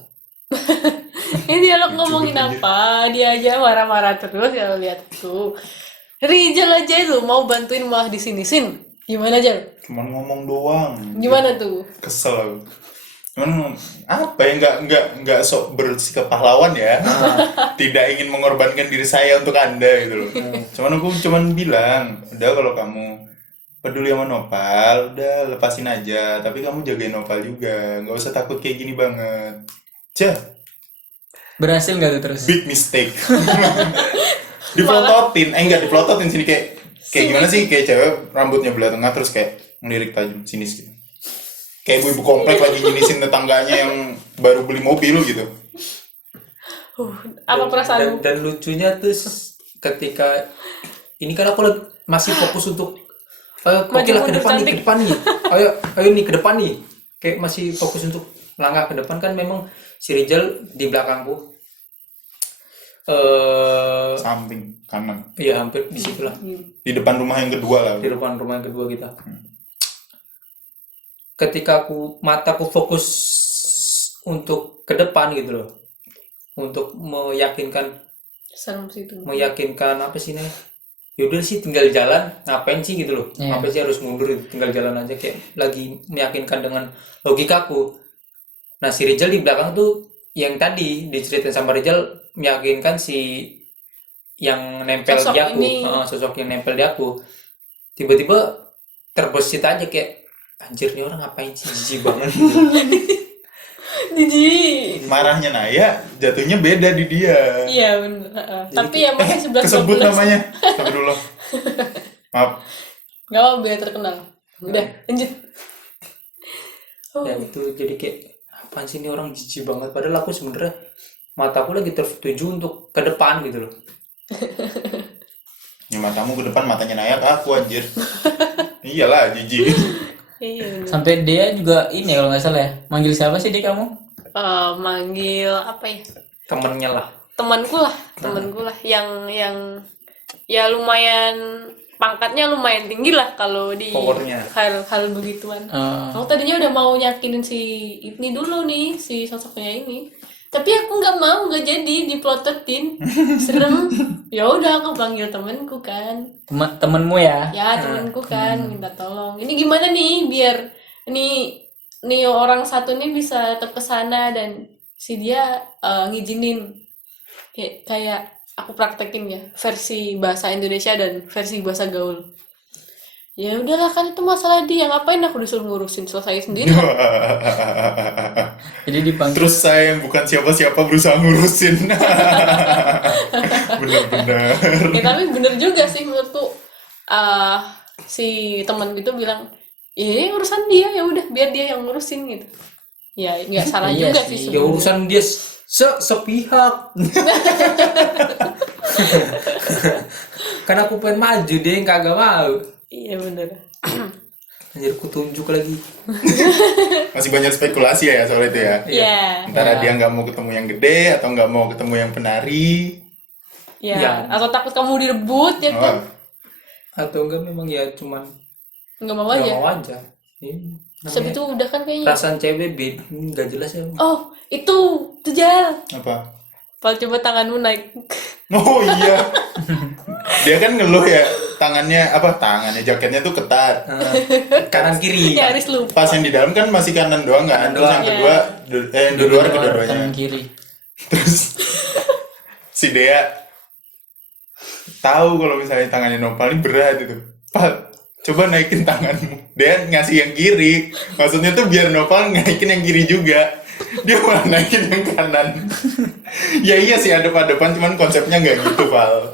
Ini dialog Lucu ngomongin banget apa? Dia aja marah-marah terus kalau lihat tuh. Rizal aja itu mau bantuin malah di sini Sin. Gimana aja? Cuman ngomong doang. Gimana tuh? Kesel aku. Cuman apa ya, nggak sok bersikap pahlawan ya. Tidak ingin mengorbankan diri saya untuk Anda gitu loh. Cuman aku bilang, udah kalau kamu peduli sama Nopal, udah lepasin aja. Tapi kamu jagain Nopal juga, nggak usah takut kayak gini banget. Cah, Berhasil nggak tuh terus? big mistake. Diplototin, enggak diplototin sini kayak gimana sih, kayak cewek rambutnya belah tengah terus kayak ngelirik tajam sinis gitu. Kayak ibu-ibu komplek lagi nyinisin tetangganya yang baru beli mobil gitu. Apa perasaan lu? Dan lucunya tuh ketika ini kan aku masih fokus untuk oke lah ke mundur depan nih, cantik. ke depan nih. Ayo nih ke depan nih. Kayak masih fokus untuk langkah ke depan kan memang si Rizal di belakangku. Samping kanan. Iya hampir di situlah. Di depan rumah yang kedua lah. Di depan rumah yang kedua kita. Ketika mataku fokus untuk ke depan gitu loh. Untuk meyakinkan Serem sih itu. apa sih nih? Yaudah sih tinggal jalan, ngapain sih gitu loh? Iya. Ngapain sih harus mundur gitu? Tinggal jalan aja, kayak lagi meyakinkan dengan logikaku. Nah si Rizal di belakang tuh yang tadi diceritain sama Rizal meyakinkan si yang nempel Sosok di aku, ini. sosok yang nempel di aku, tiba-tiba terbesit aja kayak anjir nih orang ngapain sih, jijik banget gitu. Jijik. Marahnya Naya, jatuhnya beda di dia. Iya bener. Tapi ya makanya 11 Kesebut namanya. Astagfirullah. Maaf. Gak apa biar terkenal. Udah, lanjut. Oh, Ya itu jadi kayak apaan sih ini orang jijik banget, padahal aku sebenarnya mataku lagi tertuju untuk ke depan gitu loh. Ya matamu ke depan, matanya Naya ke aku anjir. Iyalah jijik. iya bener. Sampai dia juga ini kalau nggak salah ya, manggil siapa sih dia kamu? Manggil apa ya? Temennya lah. Temanku lah yang ya lumayan pangkatnya lumayan tinggi lah kalau di Powernya. hal begituan. Eh, Aku tadinya udah mau nyakinin si ini dulu nih, si sosoknya ini. Tapi aku nggak mau, nggak jadi diplototin. Serem. Ya udah aku panggil temenku kan. temenmu ya? Ya temenku kan minta tolong. Ini gimana nih biar nih orang satu nih bisa terkesana dan si dia ngizinin kayak aku praktekin ya versi bahasa Indonesia dan versi bahasa gaul. Ya udahlah kan itu masalah dia, ngapain aku disuruh ngurusin, selesai sendiri. Jadi dipanggil. Terus saya yang bukan siapa-siapa berusaha ngurusin. Bener-bener. Ya tapi bener juga sih menurutku, si teman gitu bilang ini urusan dia, ya udah biar dia yang ngurusin gitu. Ya nggak salah Iya juga sih. sih Ya sebenarnya. urusan dia sepihak. Karena aku pengen maju, dia yang kagak mau. Iya bener. Anjir, aku tunjuk lagi. Masih banyak spekulasi ya soal itu ya. Iya. Antara dia nggak mau ketemu yang gede atau nggak mau ketemu yang penari. Ya, Ya. atau takut kamu direbut ya kan? Oh, Atau enggak memang ya cuman Nggak mau nggak aja. mau aja. Ini Sebab namanya itu udah kan kayaknya. perasaan cewek nggak jelas ya. Oh, itu Jal. apa? Pal coba tanganmu naik. Oh iya. Dia kan ngeluh ya tangannya jaketnya tuh ketat. Kanan kiri. Ya Aris lupa. Pas yang di dalam kan masih kanan doang kan. Kanan Terus doang. yang kedua yang di luar kedua-duanya. Kanan kiri. Terus si Dea tahu kalau misalnya tangannya Nopal ini berat itu. Pal, coba naikin tanganmu. Dia ngasih yang kiri. Maksudnya tuh biar Nopal naikin yang kiri juga. Dia malah naikin yang kanan. Ya iya sih adep-adepan, cuman konsepnya nggak gitu, Pal.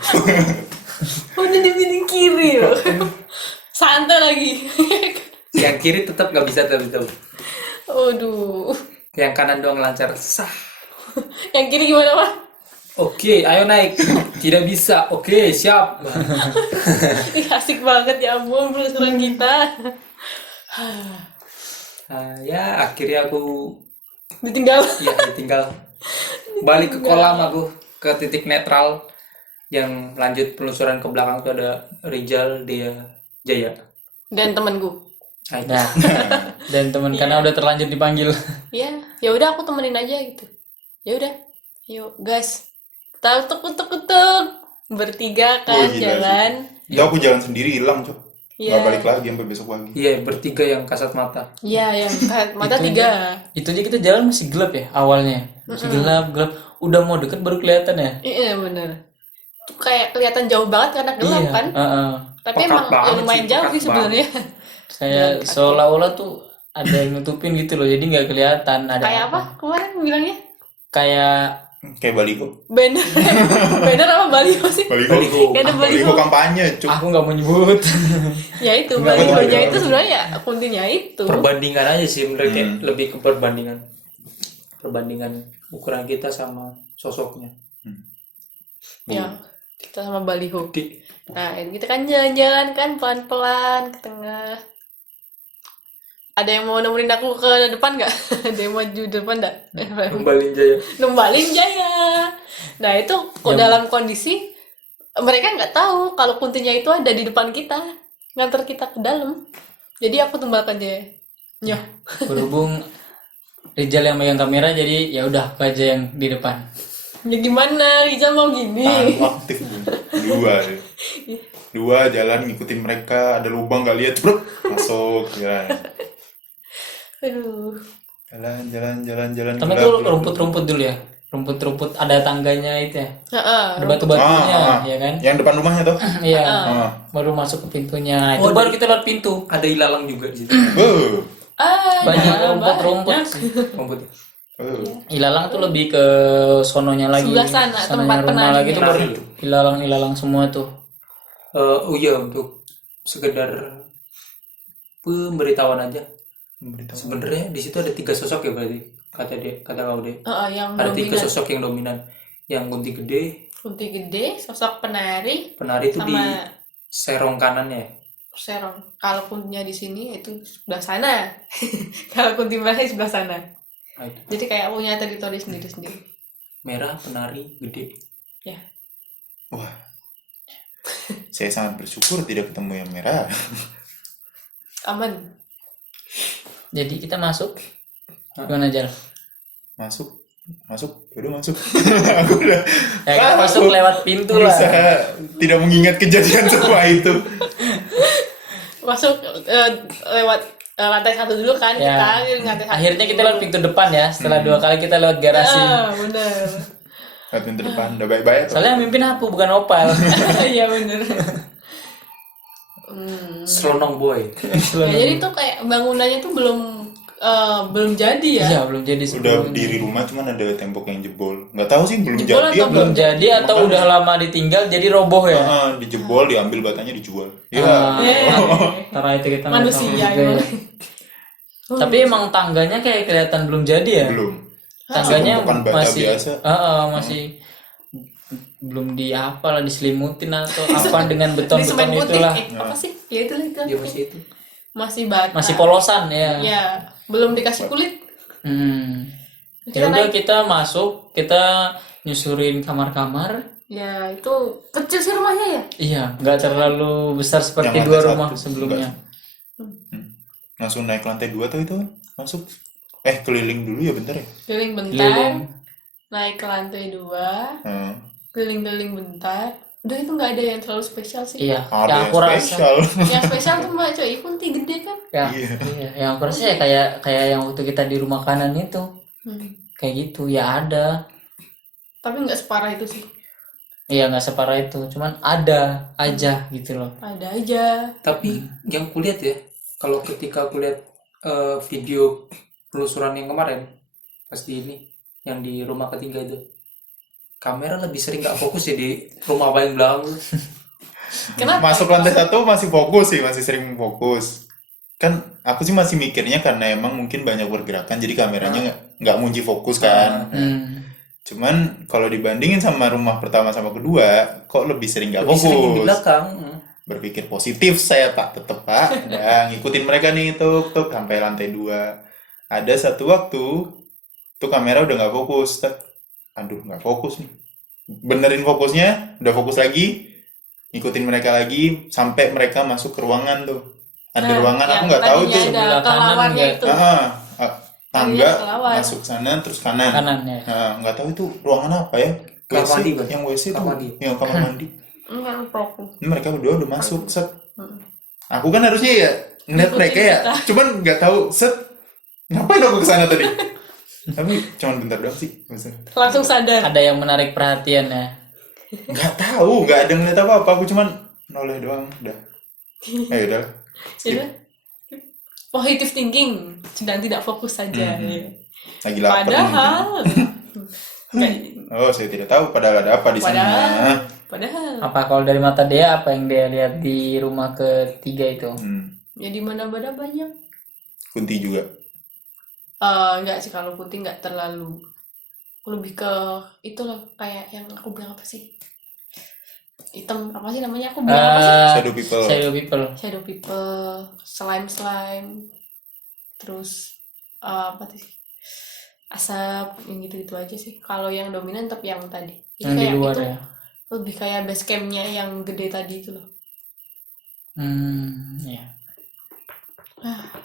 Udah dibikin kiri loh. Santai lagi. Yang kiri tetap nggak bisa tuh. Aduh. Yang kanan doang lancar. Sah. Yang kiri gimana, Pak? Oke, ayo naik. Tidak bisa. Oke, siap. Ih, asik banget ya ampun penelusuran kita. Ya akhirnya aku Ditinggal. ya ditinggal. Balik ke kolam aku ke titik netral. Yang lanjut penelusuran ke belakang tuh ada Rizal, Dea, Jaya. Dan temanku. Nah, itu. Nah, dan teman karena udah terlanjur dipanggil. Ya udah aku temenin aja gitu. Ya udah. Yuk, gas. Kita utuk. Bertiga Oh, kan gila jalan. Itu aku jalan sendiri hilang, Cok. Iya. Nggak balik lagi sampai besok pagi. Iya, bertiga yang kasat mata. Iya, yang mata Itu 3. Itu aja kita jalan masih gelap ya awalnya. Masih gelap. Udah mau deket baru kelihatan ya. Iya bener. Itu kayak kelihatan jauh banget karena gelap Iya. kan. Heeh. Tapi Pekat emang ya banget lumayan sih, jauh pekat sih sebenarnya. Kayak seolah-olah tuh ada yang nutupin gitu loh. Jadi nggak kelihatan ada Kayak apa kemarin bilangnya? Kayak Kayak baliho. Banner. Banner apa baliho sih? Baliho. Kayak ada Baliho baliho. kampanye, Cok. aku nggak mau nyebut. Ya itu Enggak, balihonya enggak. itu sebenarnya ya kuntinya itu. Perbandingan aja sih mereka, lebih ke perbandingan ukuran kita sama sosoknya. Ya, kita sama baliho. Oke. Nah, kita kan jalan-jalan kan pelan-pelan ke tengah. Ada yang mau nemenin aku ke depan nggak? Ada yang maju depan nggak? Kembali Jaya. Nembalin Jaya. Nah itu kok dalam kondisi mereka nggak tahu kalau kuntinya itu ada di depan kita, nganter kita ke dalam. Jadi aku tumbalkan Jaya. Nyoh. Berhubung Rizal yang megang kamera jadi ya udah aku aja yang di depan. Ya gimana? Rizal mau gini. Tangan aktif, Bu. Dua jalan ngikutin mereka, ada lubang nggak lihat, bro, masuk jalan. Aduh. Jalan. Tapi itu rumput-rumput dulu ya. Rumput-rumput ada tangganya itu ya. Heeh. Ada batu-batunya ya kan? Yang depan rumahnya tuh. Iya. Ah. Baru masuk ke pintunya. Itu baru kita lewat pintu. Ada ilalang juga di situ. Banyak rumput-rumput. Rumput. Ilalang tuh lebih ke sononya lagi. Sebelah sana, Sananya tempat rumah penari. lagi tuh baru ilalang-ilalang semua tuh. Oh iya, untuk sekedar pemberitahuan aja. Memberitahu. Sebenarnya di situ ada 3 sosok ya berarti kata kau deh. Yang Ada 3 dominan. sosok yang dominan. Yang gunting gede, Kunti gede, sosok penari, penari itu di sama serong kanannya. serong. Kalau kuntinya di sini itu sebelah sana. Kalau kunti merah di sebelah sana. Nah, itu. Jadi kayak punya teritori sendiri-sendiri. Merah penari gede. Ya. Wah. Saya sangat bersyukur tidak ketemu yang merah. Aman. Jadi kita masuk. Gimana Jal? Masuk. Udah masuk. Aku udah Ya kita masuk lewat pintu lah. berusaha tidak mengingat kejadian semua itu. Masuk lewat lantai 1 dulu kan Ya. kita lantai 1. Akhirnya kita lewat pintu depan ya. Setelah 2 kali kita lewat garasi. Bener. Lewat pintu depan udah baik-baik. Soalnya yang mimpin aku bukan Opal. Iya bener. Selonong boy. Ya, jadi tuh kayak bangunannya tuh belum jadi ya. Iya belum jadi Udah sebelumnya. berdiri rumah cuman ada tembok yang jebol. Nggak tahu sih belum Jebol jadi atau Belum jadi atau Makanya. udah lama ditinggal jadi roboh ya. dijebol, diambil batanya dijual. Iya. Karena itu kita nggak tahu Manusia juga emang. ya. Tapi emang tangganya kayak kelihatan belum jadi ya. Belum. Tangganya Bukan bata masih biasa. masih belum di apa lah diselimutin atau apa dengan Di beton-beton semen putih. itulah. Apa sih? Ya itu. Dia masih itu. Masih bata. Masih polosan ya. Ya, belum dikasih kulit. Ya udah kita masuk, kita nyusurin kamar-kamar. Ya, itu kecil sih rumahnya ya. Iya, nggak terlalu besar seperti Yang 2 lantai rumah 1, sebelumnya. Langsung naik lantai 2 tuh itu masuk. Keliling dulu ya bentar ya. Keliling bentar. Keliling. Naik ke lantai 2. Hmm. Keliling-keliling bentar. Udah itu nggak ada yang terlalu spesial sih. Iya, Ada yang yang aku rasa. spesial. Yang spesial tuh mbak coy, kunti gede kan. Ya, Iya. iya, yang aku rasa ya kayak yang waktu kita di rumah kanan itu. Kayak gitu, ya ada. Tapi nggak separah itu sih. Iya, nggak separah itu, cuman ada aja gitu loh. Ada aja. Tapi yang kulihat ya, kalau ketika aku lihat video penelusuran yang kemarin pas di ini yang di rumah ketiga itu, kamera lebih sering nggak fokus ya di rumah paling belakang. Kenapa? Masuk lantai 1 masih fokus sih, masih sering fokus. Kan aku sih masih mikirnya karena emang mungkin banyak pergerakan jadi kameranya nggak ngunci fokus kan. Cuman kalau dibandingin sama rumah pertama sama kedua, kok lebih sering nggak Lebih sering di fokus. belakang. Berpikir positif saya Pak, tetep Pak. Ya, ngikutin mereka nih tuk sampai lantai 2. Ada satu waktu tuh kamera udah nggak fokus. Aduh nggak fokus nih. Benerin fokusnya, udah fokus lagi. Ngikutin mereka lagi sampai mereka masuk ke ruangan tuh. Ada ruangan aku yang nggak tahu tadinya tuh. ada Sebelah kanan kelawannya nggak? itu. Tangga kelawar. masuk sana terus kanan. Kanan ya. Nggak tahu itu ruangan apa ya? Kamar WC, mandi, Bang. yang WC tuh. Kamar mandi. Yang kamar mandi. Enggak proku. Ini mereka berdua udah masuk set. Aku kan harusnya ya ngeliat Ngikutin mereka ya, kita. cuman nggak tahu set. Ngapain aku kesana tadi? Tapi cuman bentar doang sih. Langsung sadar. Ada yang menarik perhatian ya. Nggak tahu, nggak ada ngeliat apa-apa. Aku cuman noleh doang, udah. Udah. Jadi positive thinking, sedang tidak fokus saja. Ya. Lagi lapar. nih. Padahal Nggak, Oh, saya tidak tahu. Padahal ada apa di sana. padahal Apa kalau dari mata dia apa yang dia lihat di rumah ketiga itu? ya di mana-mana banyak. Kunti juga. Enggak sih, kalau putih nggak terlalu. Lebih ke itu loh, kayak yang aku bilang apa sih? Hitam apa sih namanya? Aku bilang apa sih? Shadow people. Shadow people. Shadow people, slime, terus apa sih? Asap yang gitu-gitu aja sih. Kalau yang dominan tapi yang tadi. Jadi Yang di kayak luar itu ya. lebih kayak base campnya yang gede tadi itu loh. Ya.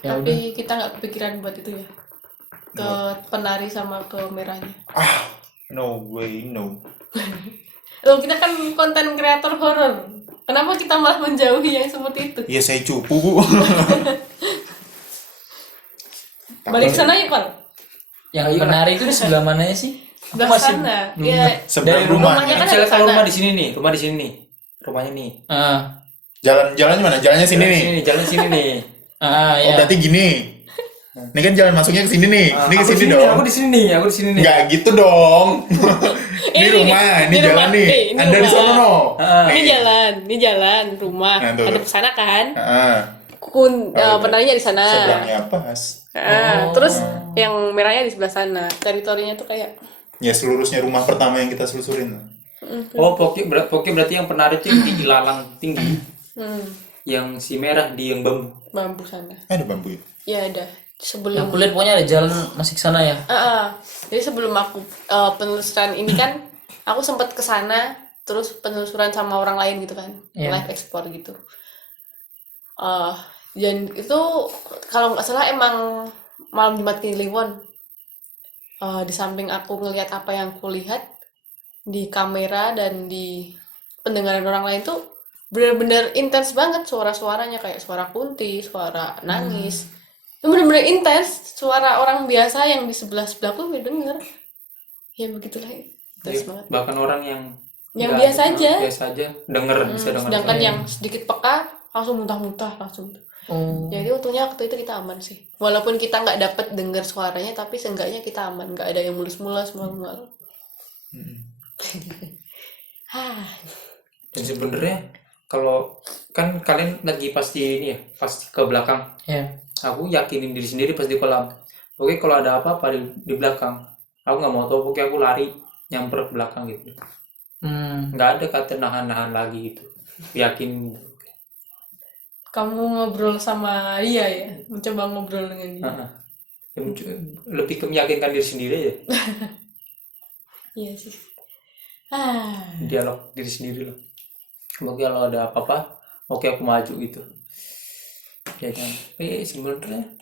Ya Tapi kita nggak kepikiran buat itu ya. Ke penari sama ke merahnya. No way, no. Loh, kita kan konten kreator horor. Kenapa kita malah menjauhi yang seperti itu? Iya, saya cupu, Bu. Balik sana yuk, Pak. Yang penari itu di sebelah mananya sih? Aku Belah masih sana. belum- Ya, Seberang Dari rumah. rumahnya kan Misalnya ada kalau sana. rumah di sini nih, rumahnya nih. Jalannya mana? Jalannya sini nih. Jalan sini nih. Oh, ya. berarti gini. Ini kan jalan masuknya ke sini nih. Ini ke Aku sini di dong. Aku di sini nih, aku di sini nih. Enggak gitu dong. Ini rumah, ini jalan rumah. nih. Ini Anda di rumah. sana no. Ini jalan, rumah. Nah, tuh. Ada ke sana kan? Heeh. penarinya di sana. Seberangnya pas. Terus yang merahnya di sebelah sana. Teritorinya tuh kayak Ya selurusnya rumah pertama yang kita selusurin. Oh, pokoknya berarti yang penari itu yang di ilalang tinggi. Yang si merah di yang bambu. bambu sana. Ada bambu ya? Ya ada. Sebelum Yang kulit pokoknya ada jalan masih ke sana ya. Jadi sebelum aku penelusuran ini kan, aku sempat ke sana, terus penelusuran sama orang lain gitu kan, live explore gitu. Dan itu kalau nggak salah emang malam Jumat Kliwon. Di samping aku ngelihat apa yang aku lihat di kamera dan di pendengaran orang lain tuh benar-benar intens banget suara-suaranya, kayak suara kunti, suara nangis. Itu benar-benar intens, suara orang biasa yang di sebelah-sebelahku denger. Ya begitulah, intens banget. Bahkan orang yang biasa aja denger bisa denger. Sedangkan yang sedikit peka langsung muntah-muntah langsung. Jadi untungnya waktu itu kita aman sih. Walaupun kita nggak dapet dengar suaranya, tapi seenggaknya kita aman, nggak ada yang mulus-mulus malu-malu. Dan sebenarnya kalau kan kalian lagi pasti ini ya, pasti ke belakang. Aku yakinin diri sendiri pas di kolam. Oke, kalau ada apa-apa di belakang, aku nggak mau tahu. Pokoknya aku lari nyamper ke belakang gitu. Nggak ada kata nahan-nahan lagi gitu. Yakin. Kamu ngobrol sama dia ya, mencoba ngobrol dengan dia. Lebih ke meyakinkan diri sendiri ya. Iya sih. Dialog diri sendiri loh. Oke, kalau ada apa-apa, oke aku maju gitu. Ya kan. Sebenarnya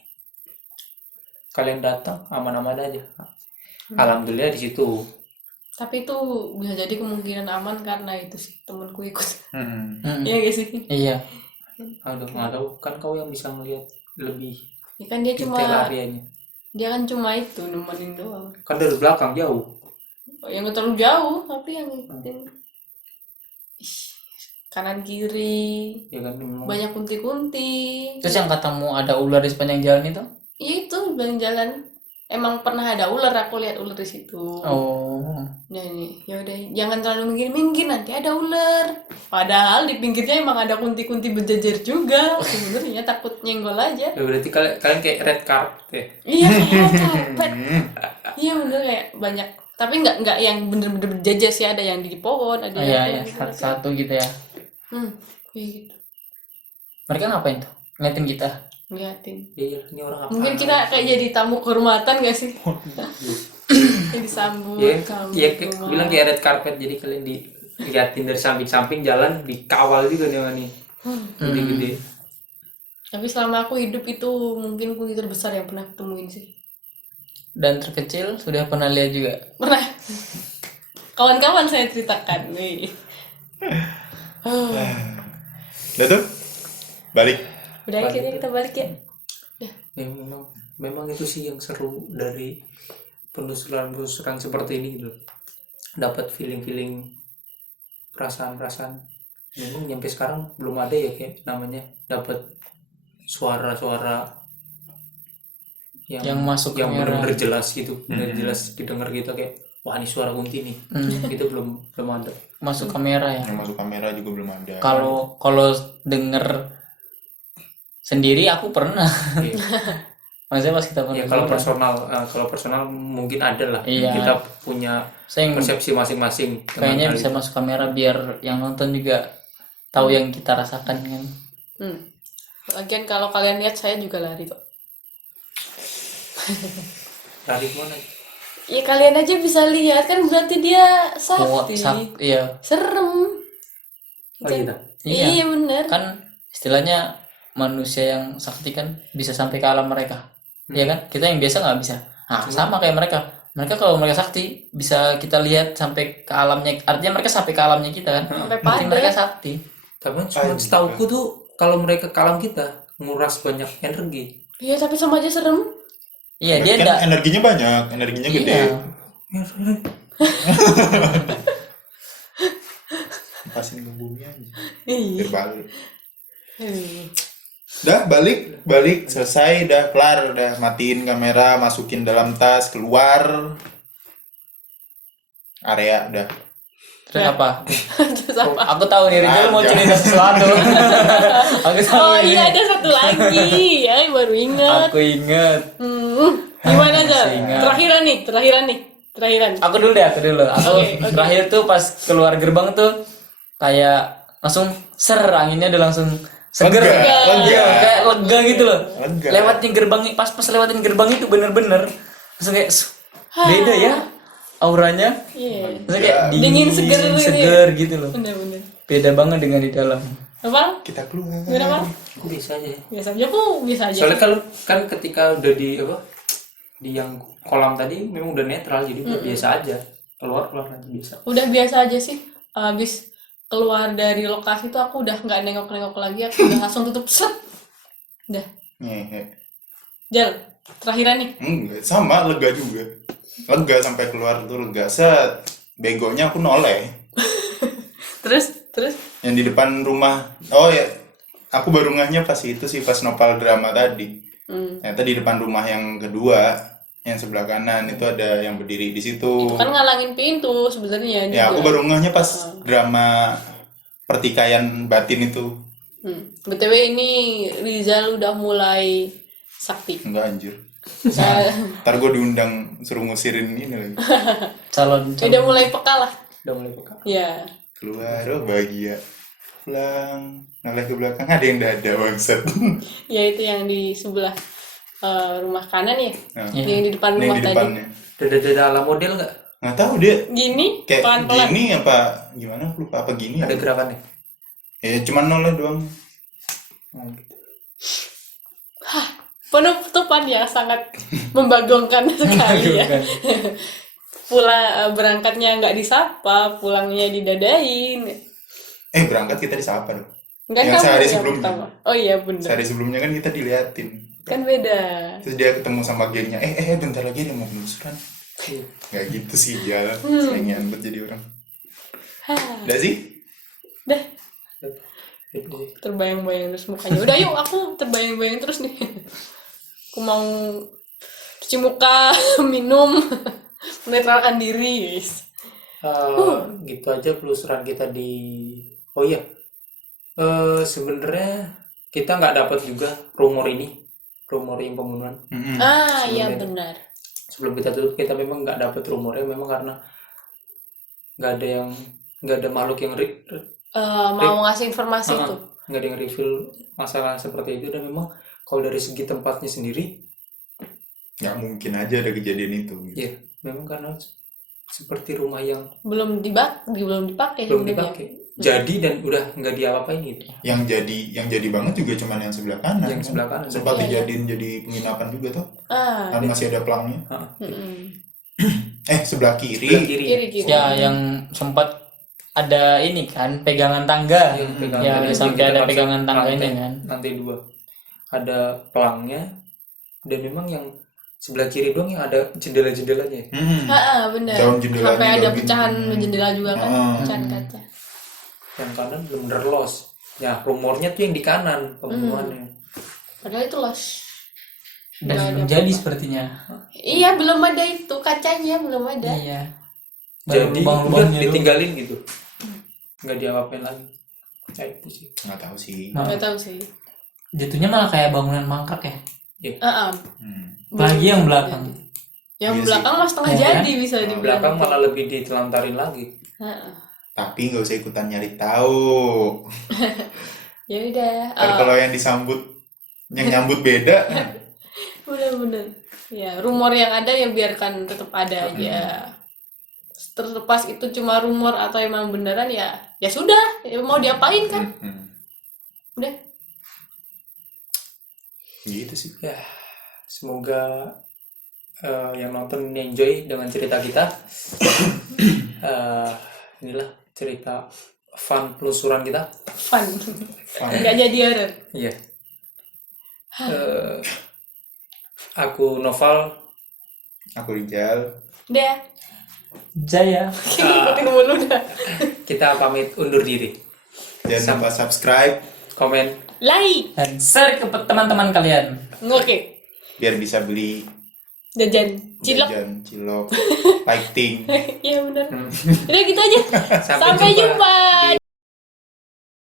kalian datang aman-aman aja. Alhamdulillah di situ. Tapi itu bisa jadi kemungkinan aman karena itu sih temanku ikut. Iya gak sih? Iya. Aduh, nggak tahu kan kau yang bisa melihat lebih Ya kan dia detail cuma areanya. Dia kan cuma itu nemenin doang. Kan dari belakang jauh. Yang nggak terlalu jauh, tapi yang ngikutin kanan kiri. Ya kan memang. Banyak kunti-kunti. Terus yang katamu ada ular di sepanjang jalan itu? Iya itu sepanjang jalan. Emang pernah ada ular, aku lihat ular di situ. Nah ini, ya udah jangan terlalu minggir-minggir, nanti ada ular. Padahal di pinggirnya emang ada kunti-kunti berjejer juga. Sebenarnya takut nyenggol aja. Ya, berarti kalian kayak red carpet ya. Iya kayak karpet. Iya bener kayak banyak. Tapi nggak yang bener-bener berjejer sih, ada yang di pohon, ada yang satu gitu ya. Gitu. Mereka ngapain tuh? Ngeliatin kita? Ngeliatin. Iya, ini orang apa? Mungkin kita kayak jadi tamu kehormatan gak sih? Yang disambut. Iya, bilang kayak red carpet, jadi kalian diliatin dari samping-samping jalan, dikawal juga nih nih. Gede-gede. Tapi selama aku hidup itu mungkin kunti terbesar yang pernah ketemuin sih. Dan terkecil sudah pernah lihat juga? Pernah. Kawan-kawan saya ceritakan nih. Udah tuh? Balik. Udah akhirnya kita balik ya. Ya memang itu sih yang seru dari penelusuran seperti ini gitu. Dapat feeling perasaan. Memang sampai sekarang belum ada ya kayak namanya dapat suara-suara yang masuk yang kamera. benar-benar jelas gitu, benar jelas didengar gitu kayak wah ini suara kunti nih. Itu belum ada. Masuk kamera ya. Yang masuk kamera juga belum ada. Kalau denger sendiri aku pernah. Maksudnya pas kita pernah. Ya kalau personal mungkin ada lah. Iya. Kita punya persepsi masing-masing. Kayaknya bisa masuk kamera biar yang nonton juga tahu yang kita rasakan kan. Lagian kalau kalian lihat saya juga lari kok. Lari mana? Ya kalian aja bisa lihat kan, berarti dia sakti. Iya. Serem. Oh gitu. Iya bener. Kan istilahnya manusia yang sakti kan bisa sampai ke alam mereka. Iya kan? Kita yang biasa nggak bisa. Nah, sama kayak mereka. Mereka kalau mereka sakti bisa kita lihat sampai ke alamnya. Artinya mereka sampai ke alamnya kita kan. Berarti mereka sakti. Tapi cuma setauku tuh kalau mereka ke alam kita nguras banyak energi. Iya tapi sama aja serem. Iya, dia kan energinya banyak, energinya gede. Pasin ke bumi aja. Iya. Terbalik. Udah balik selesai, udah kelar, udah matiin kamera, masukin dalam tas, keluar area udah. Terus apa? Terus apa? Aku tahu nih Rizal mau cerita sesuatu. Aku tahu Oh ini. iya, ada satu lagi ya, baru ingat. Aku inget. Gimana aja? Masih ingat. Terakhiran. Aku dulu. Aku Oke. terakhir tuh pas keluar gerbang tuh kayak langsung anginnya udah langsung seger. Lega. Iya, kayak lega gitu loh. Lega. Lewatin gerbang, pas lewatin gerbang itu bener-bener langsung kayak beda ya auranya. Iya. Maksudnya kayak Dingin, seger gitu ya. seger gitu loh. Bener-bener. Beda banget dengan di dalam. Apa? Kita keluar. Gimana, Bang? Aku bisa aja. Biasa aja, aku biasa aja. Soalnya kalau kan ketika udah di apa di yang kolam tadi memang udah netral jadi udah biasa aja keluar aja biasa. Udah biasa aja sih. Habis keluar dari lokasi tuh aku udah nggak nengok-nengok lagi, aku udah langsung tutup set. Udah. Ngehe. Jal, terakhiran nih. Enggak, sama lega juga. Lega sampai keluar tuh lega. Set. Begonya aku noleh. Terus Yang di depan rumah. Oh ya, aku baru ngehnya pas itu sih pas nopal drama tadi. Ternyata di depan rumah yang kedua, yang sebelah kanan itu ada yang berdiri di situ. kan ngalangin pintu sebenarnya juga. Ya, aku baru ngehnya pas drama pertikaian batin itu. BTW ini Rizal udah mulai sakti. Enggak anjir. Saya Ntar gue diundang suruh ngusirin ini lagi. Calon. udah mulai peka lah. Udah mulai peka. Ya. Keluar, oh bahagia. Pulang, noleh ke belakang, ada yang dada bangsat. Ya itu yang di sebelah rumah kanan ya. Nah, Yang di depan ini rumah yang di tadi. depannya. Dada ala model nggak? Nggak tahu dia Gini, kayak pelan-pelan. gini apa gimana, aku lupa apa gini ya. Ada gerakannya. Ya cuman noleh doang. Gitu. Penutupan yang sangat membagongkan sekali ya. Berangkatnya nggak disapa, pulangnya didadain. Berangkat kita disapa dong. Kan Yang kamu sehari yang sebelumnya. pertama. Oh iya bener. Sehari sebelumnya kan kita diliatin. Kan beda. Terus dia ketemu sama gengnya, bentar lagi dia mau penelusuran. Nggak gitu sih jalan, selingan buat jadi orang. Udah sih? Dah, Gitu sih. terbayang-bayang terus mukanya. Udah yuk, aku terbayang-bayang terus nih. Aku mau cuci muka, minum, menetralkan diri, guys. Gitu aja penelusuran kita di. Oh iya, sebenarnya kita nggak dapat juga rumor yang pembunuhan. Iya benar. Sebelum kita tutup kita memang nggak dapat rumornya, memang karena nggak ada makhluk yang Mau ngasih informasi itu. nggak ada yang reveal masalah seperti itu, dan memang kalau dari segi tempatnya sendiri Nggak mungkin aja ada kejadian itu. ya memang karena seperti rumah yang Belum dipakai belum sebenarnya. dipakai jadi dan udah nggak diapa-apain gitu. Yang jadi banget juga cuman yang sebelah kanan. Yang sebelah kanan. Sempat Iya, dijadiin jadi penginapan juga tuh. Ah, Kan masih ada pelangnya. mm-mm. Sebelah Sebelah kiri. kiri Kiri-kiri. Ya, yang sempat ada ini kan pegangan tangga. yang pegangan Ya, tadi, sampai kita ada langsung pegangan tangganya lantai- kan. lantai 2 ada pelangnya, dan memang yang sebelah kiri doang yang ada jendela-jendelanya. Benar. Daun jendelanya Sampai ada daun pecahan gini. jendela juga kan, Ah. pecahan kaca. Yang kanan bener-bener los. Ya rumornya tuh yang di kanan pembunuhannya. Padahal itu los. Nggak Dan ada menjadi apa-apa. sepertinya. Iya, belum ada itu kacanya, belum ada. Iya. Jadi udah lubang-lubangnya doang. ditinggalin gitu, nggak diapa-apain lagi. Ya itu sih. Nggak tahu sih. Nah, Nggak tahu sih. jatuhnya malah kayak bangunan mangkrak ya. Belum Apalagi yang belakang. Yang Iya belakang mas setengah Iya. jadi bisa Di dibilang. belakang malah lebih ditelantarin lagi. Tapi nggak usah ikutan nyari tahu. Ya udah. Kan kalau yang nyambut beda. Bener-bener. Ya, rumor yang ada ya biarkan tetap ada aja. Terlepas itu cuma rumor atau emang beneran ya sudah. Ya, mau diapain kan? Udah. Gitu sih. Ya, semoga yang nonton enjoy dengan cerita kita. Inilah cerita fun penelusuran kita. Fun. Nggak jadi horror. Iya. Aku Noval. Aku Rijal. Udah. Jaya. Ngikutin mulu dah. Kita pamit undur diri. Jangan lupa subscribe Komen. Like. Dan share ke teman-teman kalian. Oke. biar bisa beli jajan cilok. jajan cilok, lighting. Iya benar. Udah gitu aja. Sampai jumpa.